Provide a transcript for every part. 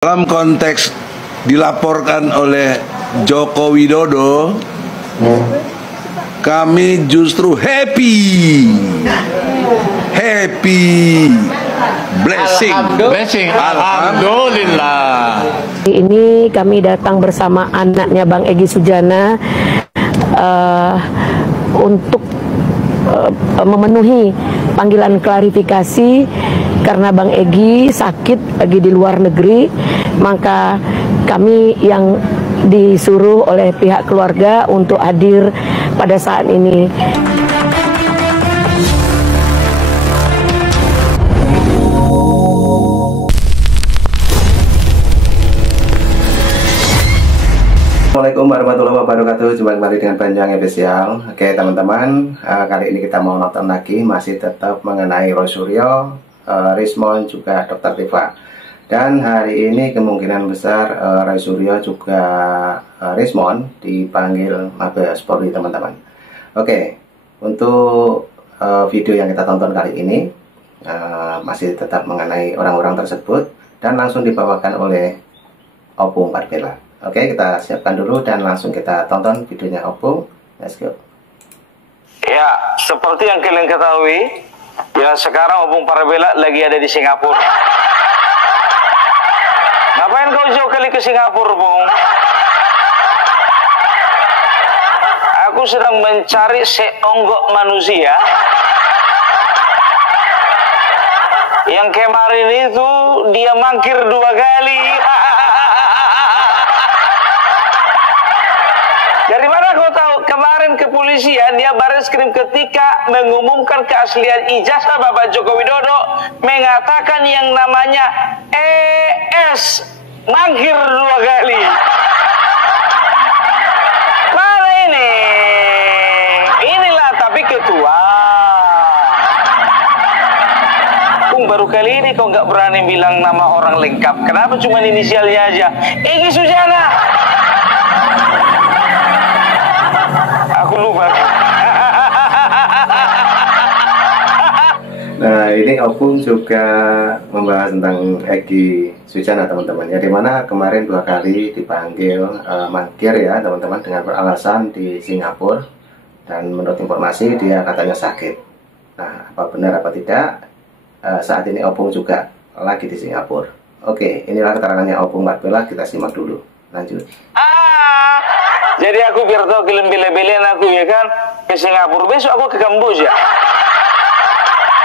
Dalam konteks dilaporkan oleh Joko Widodo, kami justru happy, blessing. Alhamdulillah. Ini kami datang bersama anaknya Bang Egy Sujana untuk memenuhi panggilan klarifikasi karena Bang Egy sakit lagi di luar negeri, maka kami yang disuruh oleh pihak keluarga untuk hadir pada saat ini. Assalamualaikum warahmatullahi wabarakatuh. Jumpa kembali dengan Panjang Spesial. Oke teman-teman, kali ini kita mau nonton lagi, masih tetap mengenai Roy Suryo, Rismon juga Dr. Tifa. Dan hari ini kemungkinan besar Roy Suryo juga Rismon dipanggil Mabes Polri, teman-teman. Oke, untuk video yang kita tonton kali ini masih tetap mengenai orang-orang tersebut dan langsung dibawakan oleh Opung Parbella. Oke, kita siapkan dulu dan langsung kita tonton videonya Opung. Let's go. Ya, seperti yang kalian ketahui, ya sekarang Opung Parbella lagi ada di Singapura. Ngapain kau jauh kali ke Singapura, Bung? Aku sedang mencari seonggok manusia yang kemarin itu dia mangkir 2 kali. Dari mana kau tahu? Kemarin kepolisian dia Bareskrim ketika mengumumkan keaslian ijazah Bapak Joko Widodo mengatakan yang namanya ES mangkir 2 kali. Mana ini? Inilah tapi ketua. Bung, baru kali ini kau nggak berani bilang nama orang lengkap. Kenapa cuma inisialnya aja? Egy Sujana. Aku lupa. Nah, ini Opung juga membahas tentang Egy Sujana, teman-teman. Ya, dimana kemarin 2 kali dipanggil mangkir ya, teman-teman, dengan beralasan di Singapura. Dan menurut informasi dia katanya sakit. Nah, apa benar apa tidak? Saat ini Opung juga lagi di Singapura. Oke, inilah keterangannya Opung Parbella, kita simak dulu. Lanjut. Jadi aku biar tahu kalian bela-belain aku ya kan ke Singapura, besok aku ke Kamboja.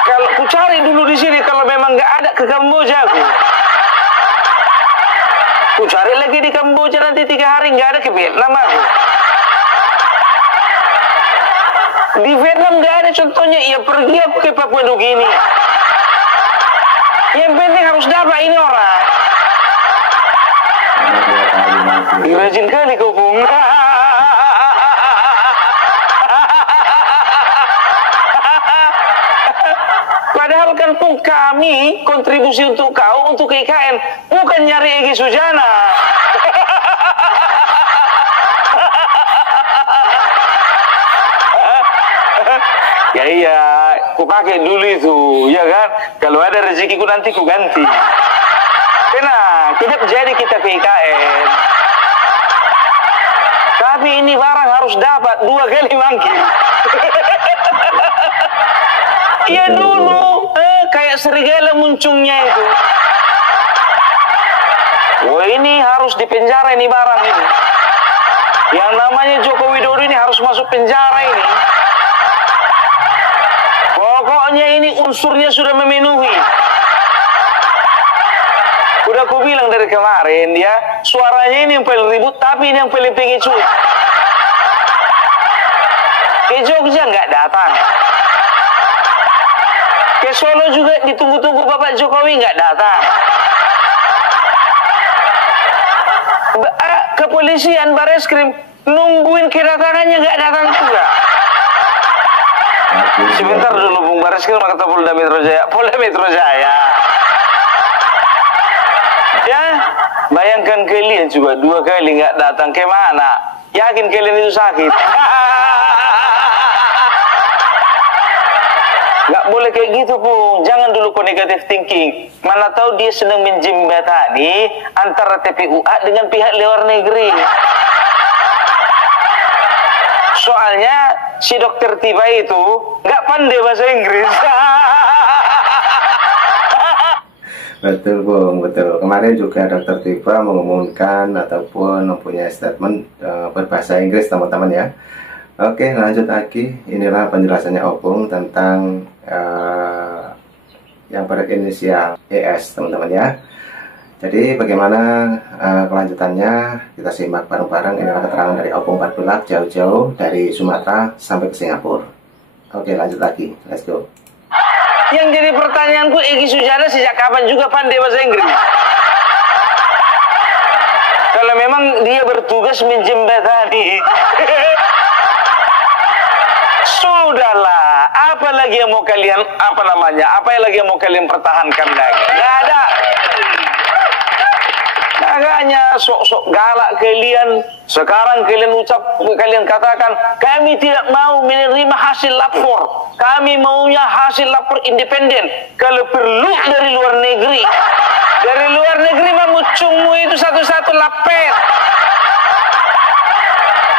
Kalau aku cari dulu di sini, kalau memang nggak ada ke Kamboja aku cari lagi di Kamboja, nanti 3 hari nggak ada, ke Vietnam aku. Di Vietnam nggak ada, contohnya ya pergi aku ke Papua Nugini. Yang penting harus dapat ini orang. Rajin kali kau, Bung. Padahal kan Bung, kami kontribusi untuk kau, untuk IKN, bukan nyari Egy Sujana. Ya iya, ku pakai dulu itu, ya kan? Kalau ada rezekiku nanti ku ganti. Tenang, tidak jadi kita ke IKN. Tapi ini barang harus dapat 2 kali mangkir. Iya dulu, kayak serigala muncungnya itu. Wah, ini harus dipenjara ini barang ini. Yang namanya Joko Widodo ini harus masuk penjara ini. Pokoknya ini unsurnya sudah memenuhi. Udah aku bilang dari kemarin ya, suaranya ini yang paling ribut, tapi ini yang paling pengecut. Ke Jogja nggak datang. Ke Solo juga ditunggu-tunggu Bapak Jokowi nggak datang. Kepolisian Bareskrim nungguin kedatangannya nggak datang juga. Sebentar dulu, Bung, Bareskrim kata Polda Metro Jaya. Polda Metro Jaya. Ya, bayangkan kalian juga 2 kali nggak datang, ke mana? Yakin kalian itu sakit? Nggak nggak boleh kayak gitu, Pung. Jangan dulu kau negative thinking. Mana tahu dia sedang menjembatani antara TPUA dengan pihak luar negeri. Soalnya si dokter Tiba itu nggak pandai bahasa Inggris. Betul, Bung, betul. Kemarin juga dokter Tiba mengumumkan ataupun mempunyai statement berbahasa Inggris, teman-teman ya. Oke, lanjut lagi. Inilah penjelasannya Opung tentang yang berinisial ES, teman-teman ya. Jadi bagaimana kelanjutannya, kita simak bareng-bareng. Inilah keterangan dari Opung Patbulak jauh-jauh dari Sumatera sampai ke Singapura. Oke, lanjut lagi, let's go. Yang jadi pertanyaanku, Egy Sujana sejak kapan juga pandai bahasa Inggris? Kalau memang dia bertugas menjembatani. Sudahlah, apa lagi yang mau kalian, apa lagi yang mau kalian pertahankan lagi? Nggak ada. Agaknya sok-sok galak kalian. Sekarang kalian katakan, kami tidak mau menerima hasil lapor. Kami maunya hasil lapor independen. Kalau perlu dari luar negeri. Dari luar negeri memucungmu itu satu-satu lapet.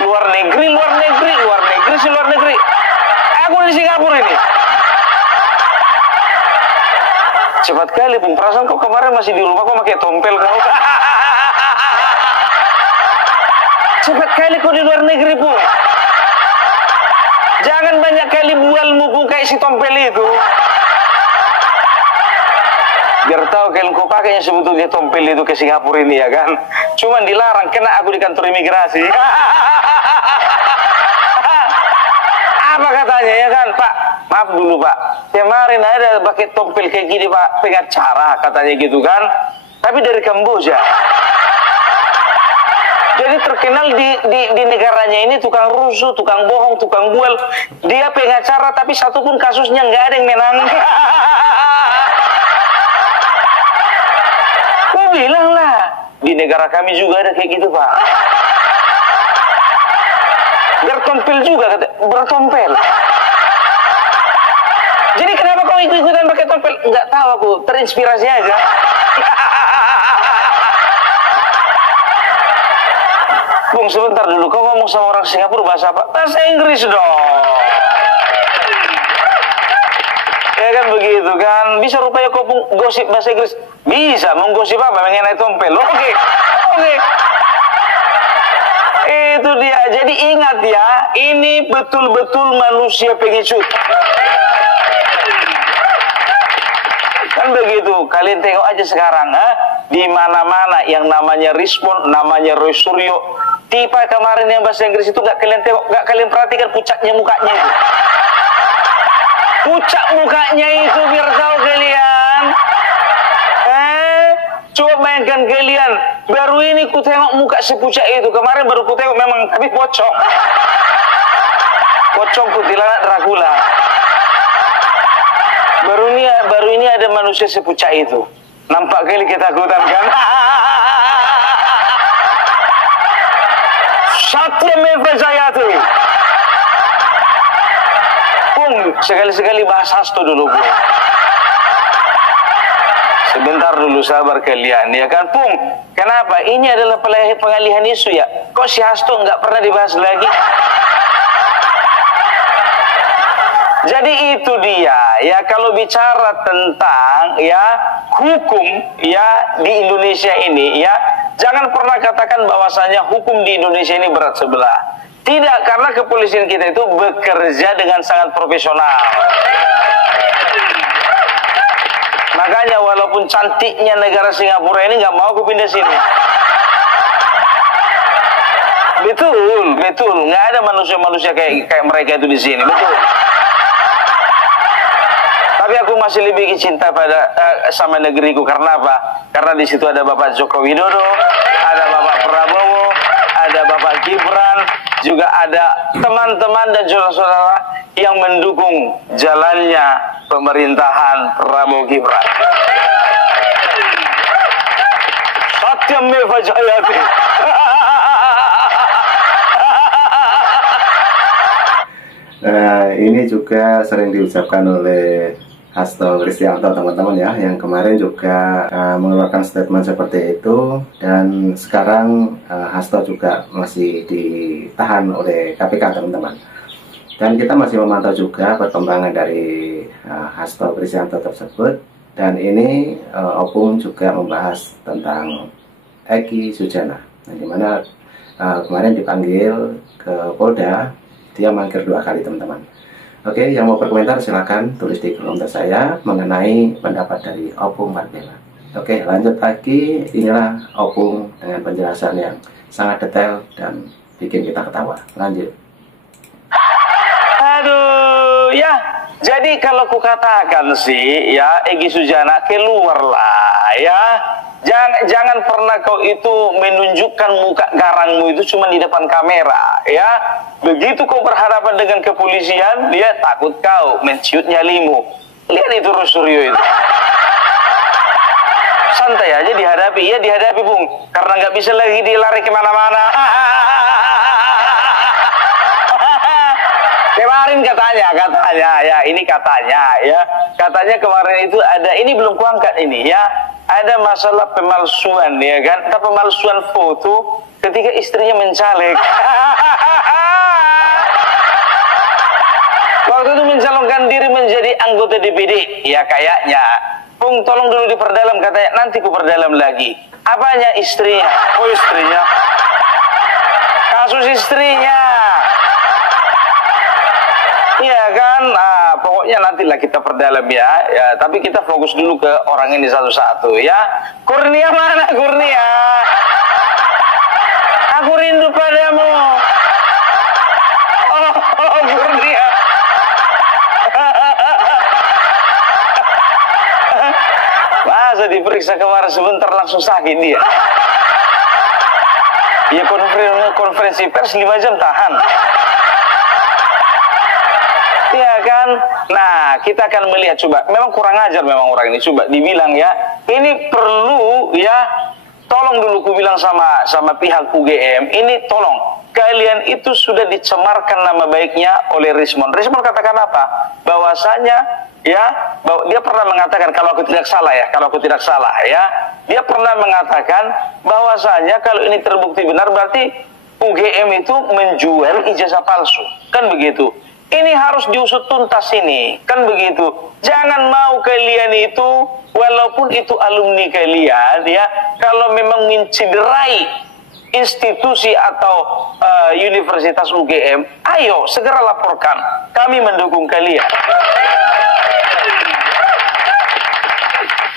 Luar negeri, si luar negeri. Aku di Singapura ini. Cepat kali, Pung. Perasaan kau kemarin masih di rumah, kau pakai tompel kau. Cepat kali kau di luar negeri, Pung. Jangan banyak kali bualmu, Pung, kayak si tompel itu. Biar tahu kalian kau pakainya sebetulnya tompel itu ke Singapura ini ya kan. Cuman dilarang, kena aku di kantor imigrasi. Apa katanya ya kan, Pak? Maaf dulu, Pak. Kemarin ada pakai tompel kayak gini, Pak, pengacara katanya gitu kan. Tapi dari Kamboja. Jadi terkenal di negaranya ini tukang rusuh, tukang bohong, tukang bual. Dia pengacara tapi satu pun kasusnya nggak ada yang menang. Kau bilang lah, di negara kami juga ada kayak gitu, Pak. Bertompel juga, bertompel. Jadi kenapa kau ikut-ikutan pakai tompel? Nggak tahu aku, terinspirasi aja. Bung, sebentar dulu, kau ngomong sama orang Singapura bahasa apa? Bahasa Inggris dong. Ya kan begitu kan? Bisa rupanya kau gosip bahasa Inggris? Bisa, menggosip apa? Mengenai tompel. Oke. Itu dia. Jadi ingat ya, ini betul-betul manusia pengecut. Kan begitu. Kalian tengok aja sekarang, di mana-mana yang namanya Rismond, namanya Roy Suryo, Tiba kemarin yang bahasa Inggris itu nggak kalian tengok, nggak kalian perhatikan pucaknya mukanya itu. Pucak mukanya itu biar tahu kalian. Coba bayangkan kalian, baru ini ku tengok muka sepucak itu. Kemarin baru ku tengok memang, tapi pocong. Pocong kuntilanak Dracula. Baru ini ada manusia sepucak itu. Nampak kali ketakutan kan? Satyameva Jayate. Pung, sekali-sekali bahas hasto dulu, Pung. Sebentar dulu, sabar kalian, ya kan, Pung? Kenapa? Ini adalah pengalihan isu ya. Kok si hasto nggak pernah dibahas lagi? Jadi itu dia, ya, kalau bicara tentang ya hukum ya di Indonesia ini ya, jangan pernah katakan bahwasanya hukum di Indonesia ini berat sebelah. Tidak, karena kepolisian kita itu bekerja dengan sangat profesional. Makanya walaupun cantiknya negara Singapura ini nggak mau aku pindah sini. Betul, nggak ada manusia-manusia kayak mereka itu di sini, betul. Tapi aku masih lebih cinta pada sama negeriku. Karena apa? Karena di situ ada Bapak Joko Widodo, ada Bapak Prabowo, ada Bapak Gibran, juga ada teman-teman dan saudara-saudara yang mendukung jalannya pemerintahan Prabowo Gibran. Satyameva Jayate. Ini juga sering diucapkan oleh Hasto Kristianto teman-teman ya, yang kemarin juga mengeluarkan statement seperti itu, dan sekarang Hasto juga masih ditahan oleh KPK teman-teman. Dan kita masih memantau juga perkembangan dari Hasto Kristianto tersebut, dan ini Opung juga membahas tentang Egy Sujana, dimana kemarin dipanggil ke Polda, dia mangkir 2 kali teman-teman. Oke, yang mau berkomentar silakan tulis di komentar saya mengenai pendapat dari Opung Marbella. Oke, lanjut lagi. Inilah Opung dengan penjelasan yang sangat detail dan bikin kita ketawa. Lanjut. Aduh, ya. Jadi kalau kukatakan sih, ya Egy Sujana keluarlah, ya. Jangan pernah kau itu menunjukkan muka garangmu itu cuma di depan kamera, ya. Begitu kau berhadapan dengan kepolisian, dia takut kau menciut nyalimu. Lihat itu Rosuryo itu. Santai aja dihadapi, ya dihadapi Bung, karena nggak bisa lagi dilari kemana-mana. Kemarin katanya ya, ini katanya kemarin itu ada, ini belum kuangkat ini ya, ada masalah pemalsuan ya kan, pemalsuan foto ketika istrinya mencalek. Waktu itu mencalonkan diri menjadi anggota DPD, ya kayaknya. Bung, tolong dulu diperdalam, katanya nanti ku perdalam lagi. Apanya istrinya? Oh istrinya. Kasus istrinya. Iya kan, nah, pokoknya nantilah kita perdalam ya. Tapi kita fokus dulu ke orang ini satu-satu ya. Kurnia mana Kurnia? Aku rindu padamu. Oh Kurnia. Masa diperiksa kemarin sebentar langsung sakit dia. Ya konferensi pers 5 jam tahan. Ya kan, nah kita akan melihat, coba memang kurang ajar memang orang ini, coba dibilang ya, ini perlu ya, tolong dulu ku bilang sama pihak UGM, ini tolong, kalian itu sudah dicemarkan nama baiknya oleh Rismon. Rismon katakan apa? Bahwasanya ya, dia pernah mengatakan, kalau aku tidak salah ya, dia pernah mengatakan bahwasanya kalau ini terbukti benar berarti UGM itu menjual ijazah palsu, kan begitu. Ini harus diusut tuntas ini, kan begitu. Jangan mau kalian itu, walaupun itu alumni kalian ya, kalau memang mencederai institusi atau universitas UGM, ayo segera laporkan, kami mendukung kalian.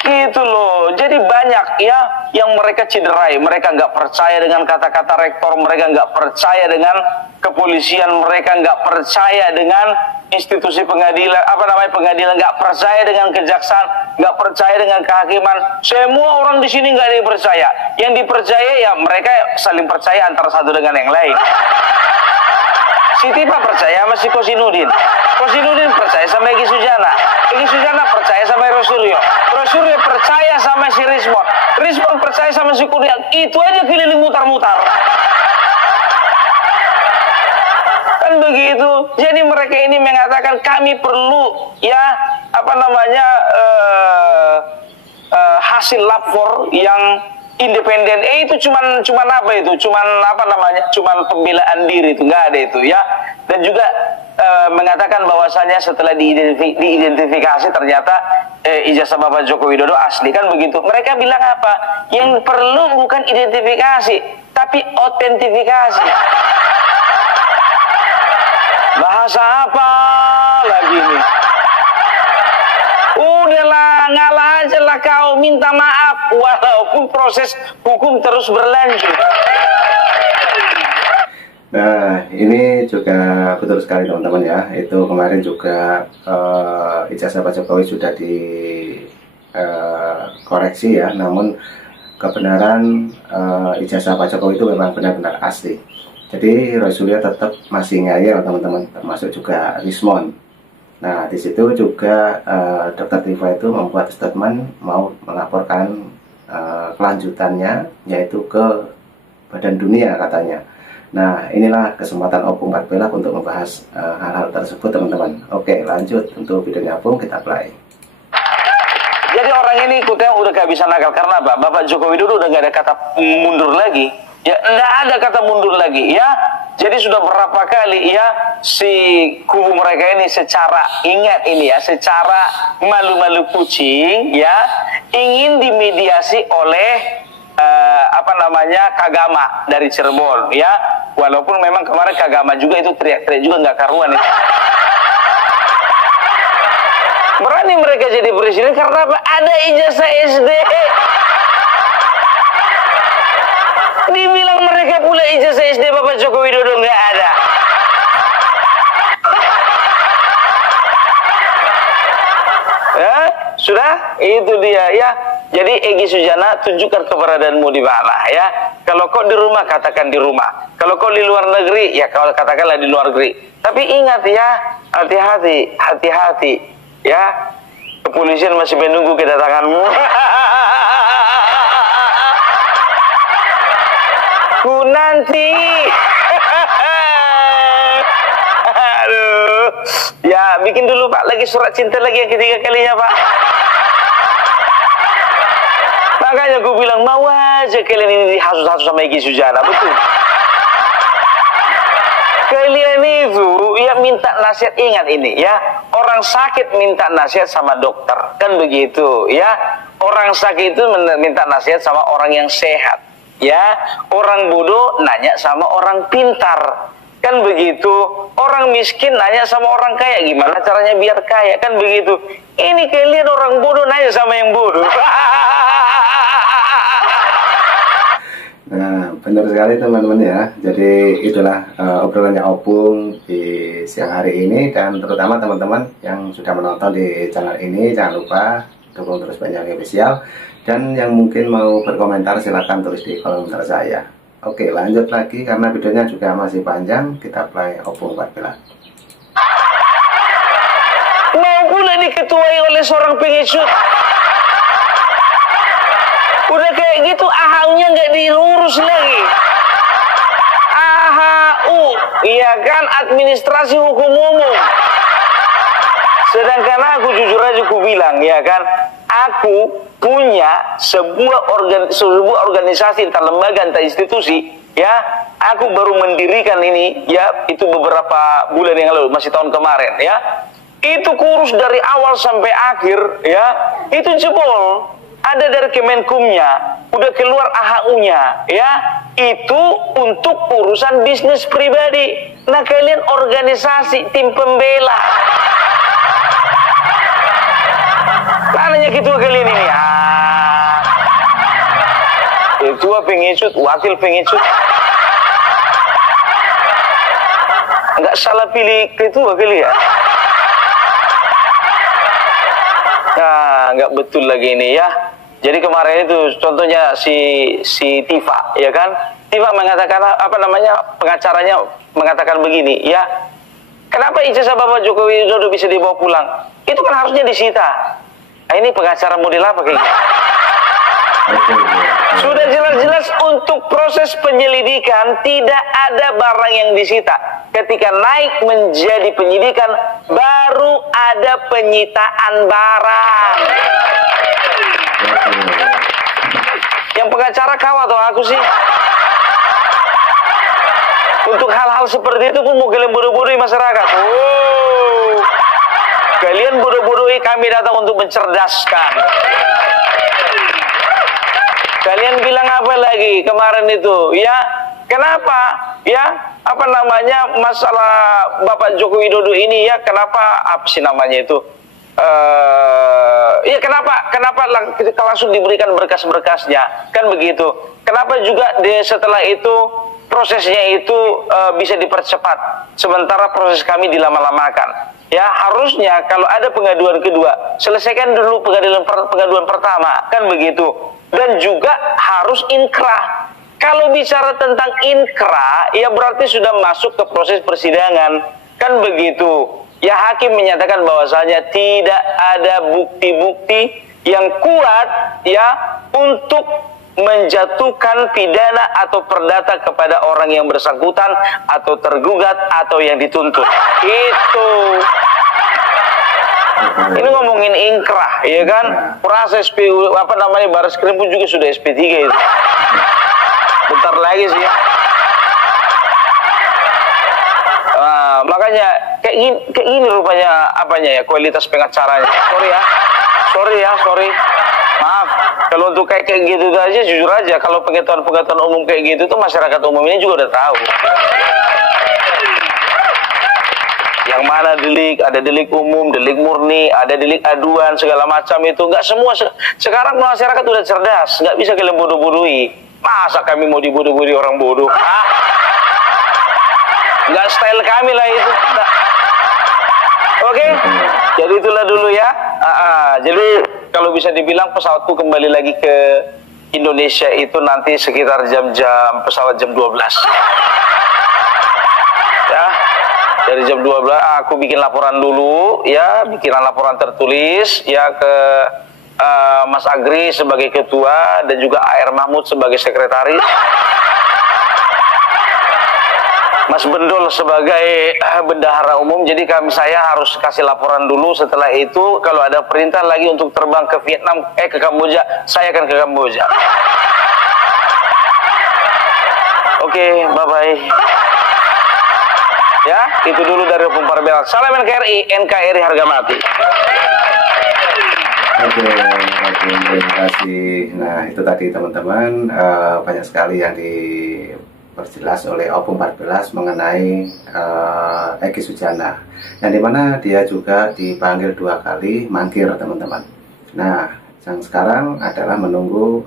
Gitu loh, jadi banyak ya yang mereka cederai, mereka nggak percaya dengan kata-kata rektor, mereka nggak percaya dengan kepolisian, mereka nggak percaya dengan institusi pengadilan, pengadilan, nggak percaya dengan kejaksaan, nggak percaya dengan kehakiman. Semua orang di sini nggak dipercaya. Yang dipercaya ya mereka saling percaya antara satu dengan yang lain. Si Tipa percaya sama si Kosinudin percaya sama Egy Sujana, Egy Sujana percaya sama Rosuryo percaya sama si Rismon percaya sama si Kurnia. Itu aja keliling mutar-mutar, kan begitu. Jadi mereka ini mengatakan kami perlu ya hasil lapor yang independen. Itu cuman pembelaan diri, itu nggak ada itu ya. Dan juga mengatakan bahwasanya setelah diidentifikasi ternyata ijazah Bapak Joko Widodo asli, kan begitu. Mereka bilang apa? Yang perlu bukan identifikasi tapi autentifikasi. Bahasa apa lagi nih? Udahlah, ngalah aja lah kau, minta maaf walaupun proses hukum terus berlanjut. Nah, ini juga betul sekali teman-teman ya. Itu kemarin juga ijazah Pak Jokowi sudah dikoreksi ya. Namun kebenaran ijazah Pak Jokowi itu memang benar-benar asli. Jadi Rosuryo tetap masih ngayal teman-teman, termasuk juga Rismon. Nah, di situ juga Dr. Tifa itu membuat statement mau melaporkan kelanjutannya, yaitu ke Badan Dunia katanya. Nah, inilah kesempatan Opung Marbella untuk membahas hal-hal tersebut teman-teman. Oke, lanjut untuk videonya Opung, kita play. ini ikutnya udah gak bisa nakal. Karena apa? Bapak Joko Widodo udah gak ada kata mundur lagi. Ya, nggak ada kata mundur lagi, ya. Jadi sudah berapa kali, ya, si kubu mereka ini secara, ingat ini ya, secara malu-malu kucing, ya, ingin dimediasi oleh Kagama dari Cirebon, ya. Walaupun memang kemarin Kagama juga itu teriak-teriak juga nggak karuan itu. Berani mereka jadi presiden karena apa? Ada ijazah SD. Dibilang mereka pula ijazah SD Bapak Joko Widodo nggak ada. Ya, sudah, itu dia, ya. Jadi Egy Sujana, tunjukkan keberadaanmu di mana, ya. Kalau kau di rumah, katakan di rumah. Kalau kau di luar negeri, ya kau katakanlah di luar negeri. Tapi ingat ya, hati-hati, hati-hati, ya. Kepolisian masih menunggu kedatanganmu. Ku nanti. Aduh. Ya, bikin dulu Pak, lagi surat cinta lagi yang ketiga kalinya Pak. Makanya gue bilang, mau aja kalian ini dihasut-hasut sama Egy Sujana, betul. Kalian itu ya minta nasihat, ingat ini ya, orang sakit minta nasihat sama dokter, kan begitu ya. Orang sakit itu minta nasihat sama orang yang sehat, ya. Orang bodoh nanya sama orang pintar, kan begitu. Orang miskin nanya sama orang kaya, gimana caranya biar kaya, kan begitu. Ini kalian orang bodoh nanya sama yang bodoh. Nah, benar sekali teman-teman ya. Jadi itulah obrolannya Opung di siang hari ini, dan terutama teman-teman yang sudah menonton di channel ini, jangan lupa dukung terus Panjang Official, dan yang mungkin mau berkomentar silahkan tulis di kolom komentar saya. Oke, lanjut lagi karena videonya juga masih panjang, kita play Opung 14. Mau pula diketuai oleh seorang pengecut. Udah kayak gitu AHU-nya nggak diurus lagi. AHU, iya kan, administrasi hukum umum. Sedangkan aku jujur aja aku bilang, ya kan, aku punya sebuah organisasi, entah lembaga, entah institusi, ya. Aku baru mendirikan ini, ya, itu beberapa bulan yang lalu, masih tahun kemarin, ya. Itu kurus dari awal sampai akhir, ya. Itu jebol. Ada dari Kemenkumnya, udah keluar AHU-nya, ya. Itu untuk urusan bisnis pribadi. Nah, kalian organisasi tim pembela. Mananya ketua kalian ini? Ketua pengecut, wakil pengecut. Nggak salah pilih ketua kali ya? Nah, nggak betul lagi ini ya. Jadi kemarin itu contohnya si Tifa, ya kan? Tifa mengatakan pengacaranya mengatakan begini, ya. Kenapa ijazah Bapak Joko Widodo bisa dibawa pulang? Itu kan harusnya disita. Nah, ini pengacara model apa kayaknya? Sudah jelas-jelas untuk proses penyelidikan tidak ada barang yang disita. Ketika naik menjadi penyidikan baru ada penyitaan barang. Yang pengacara kau atau aku sih? Untuk hal-hal seperti itu pun mau kalian bodoh-bodohi masyarakat. Oh, kalian bodoh-bodohi, kami datang untuk mencerdaskan. Kalian bilang apa lagi kemarin itu, ya? Kenapa, ya? Masalah Bapak Joko Widodo ini, ya? Kenapa apa sih namanya itu? Ya kenapa langsung diberikan berkas-berkasnya, kan begitu? Kenapa juga setelah itu prosesnya itu bisa dipercepat, sementara proses kami dilama-lamakan? Ya, harusnya kalau ada pengaduan kedua, selesaikan dulu pengaduan pertama, kan begitu? Dan juga harus inkrah. Kalau bicara tentang inkrah, ya berarti sudah masuk ke proses persidangan, kan begitu? Ya, hakim menyatakan bahwasanya tidak ada bukti-bukti yang kuat, ya, untuk menjatuhkan pidana atau perdata kepada orang yang bersangkutan atau tergugat atau yang dituntut. Itu. Ini ngomongin ingkrah, ya kan? Proses SPU apa namanya Bareskrim pun juga sudah SP3 itu. Bentar lagi sih. Nah, makanya kayak gini rupanya apanya ya kualitas pengacaranya. Sorry. Maaf, kalau untuk kayak gitu aja jujur aja kalau pengetahuan umum kayak gitu tuh masyarakat umum ini juga udah tahu. Yang mana delik, ada delik umum, delik murni, ada delik aduan, segala macam itu. Nggak semua, sekarang masyarakat udah cerdas, nggak bisa kalian bodoh-bodohi. Masa kami mau dibodoh-bodohi orang bodoh? Nggak style kami lah itu. Oke, jadi itulah dulu ya. Jadi kalau bisa dibilang pesawatku kembali lagi ke Indonesia itu nanti sekitar jam-jam pesawat jam 12. Ya. Dari jam 12 aku bikin laporan dulu ya, bikinan laporan tertulis ya ke Mas Agri sebagai ketua dan juga AR Mahmud sebagai sekretaris, Mas Bendol sebagai bendahara umum. Jadi saya harus kasih laporan dulu. Setelah itu kalau ada perintah lagi untuk terbang ke Vietnam, ke Kamboja, saya akan ke Kamboja. Oke, bye-bye. Ya, itu dulu dari Opung Parberak. Salam NKRI harga mati. Oke, terima kasih. Nah, itu tadi teman-teman, banyak sekali yang diperjelas oleh Opung 14 mengenai Egy Sujana, yang dimana dia juga dipanggil 2 kali mangkir teman-teman. Nah, yang sekarang adalah menunggu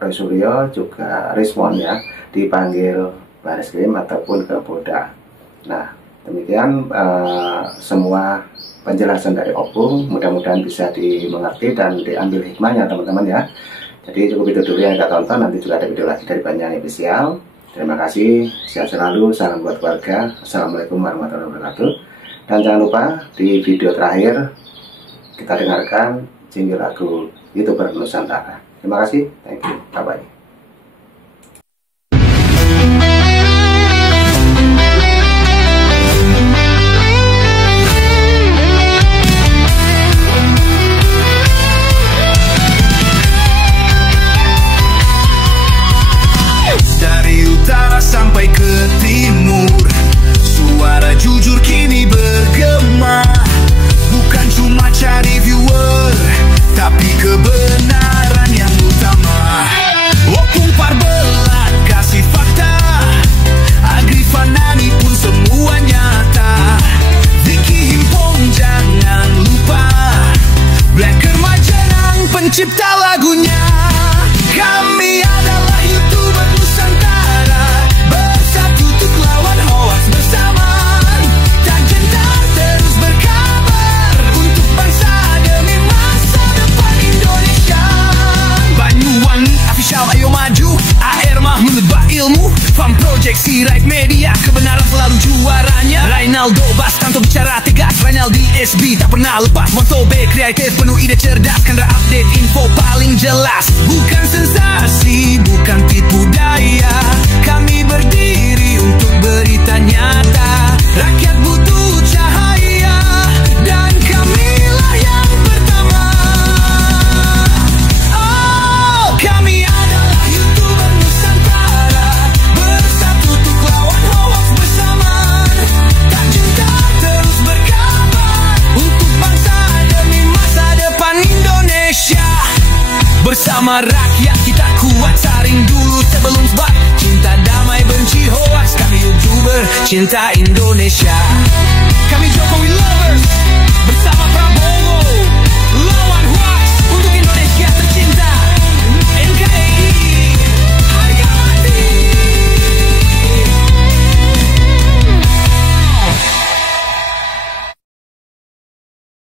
Roy Suryo juga Rismon ya dipanggil Bareskrim ataupun ke Polda. Nah, demikian semua penjelasan dari Opung, mudah-mudahan bisa dimengerti dan diambil hikmahnya teman-teman ya. Jadi cukup itu dulu yang kita tonton, nanti juga ada video lagi dari Panjang Official. Terima kasih, sehat selalu, salam buat keluarga. Assalamualaikum warahmatullahi wabarakatuh. Dan jangan lupa di video terakhir kita dengarkan jingle lagu YouTuber Nusantara. Terima kasih, thank you, bye-bye. Sampai ke timur, suara jujur kini bergema. Bukan cuma cari viewer, tapi kebenaran yang utama. Opung Parbelat kasih fakta, Agri Fanani pun semua nyata. Vicky Himpong jangan lupa, Blacker Majenang pencipta lagunya. Kami adalah YouTuber Nusantara, bersatu untuk lawan hoax bersamaan. Tak gentar terus berkabar untuk bangsa demi masa depan Indonesia. Banyuwangi Official ayo maju, AR Mahmud ilmu, Farm Project Sirait Media, kebenaran selalu juaranya. Rainaldo Bas kantor bicara tegas, Rainaldi SB tak pernah lepas. Moto B kreatif penuh ide cerdas, karena update info paling jelas. Bukan sensasi, bukan tipu daya, kami berdiri untuk berita nyata. Rakyat butuh cahaya, dan kamilah yang pertama. Oh, kami adalah YouTuber Nusantara, bersatu untuk lawan hoax bersamaan. Tak gentar terus berkabar untuk bangsa demi masa depan Indonesia. Bersama rakyat kita kuat, saring dulu sebelum sebat. Cinta damai benci hoax, kami YouTuber cinta Indonesia.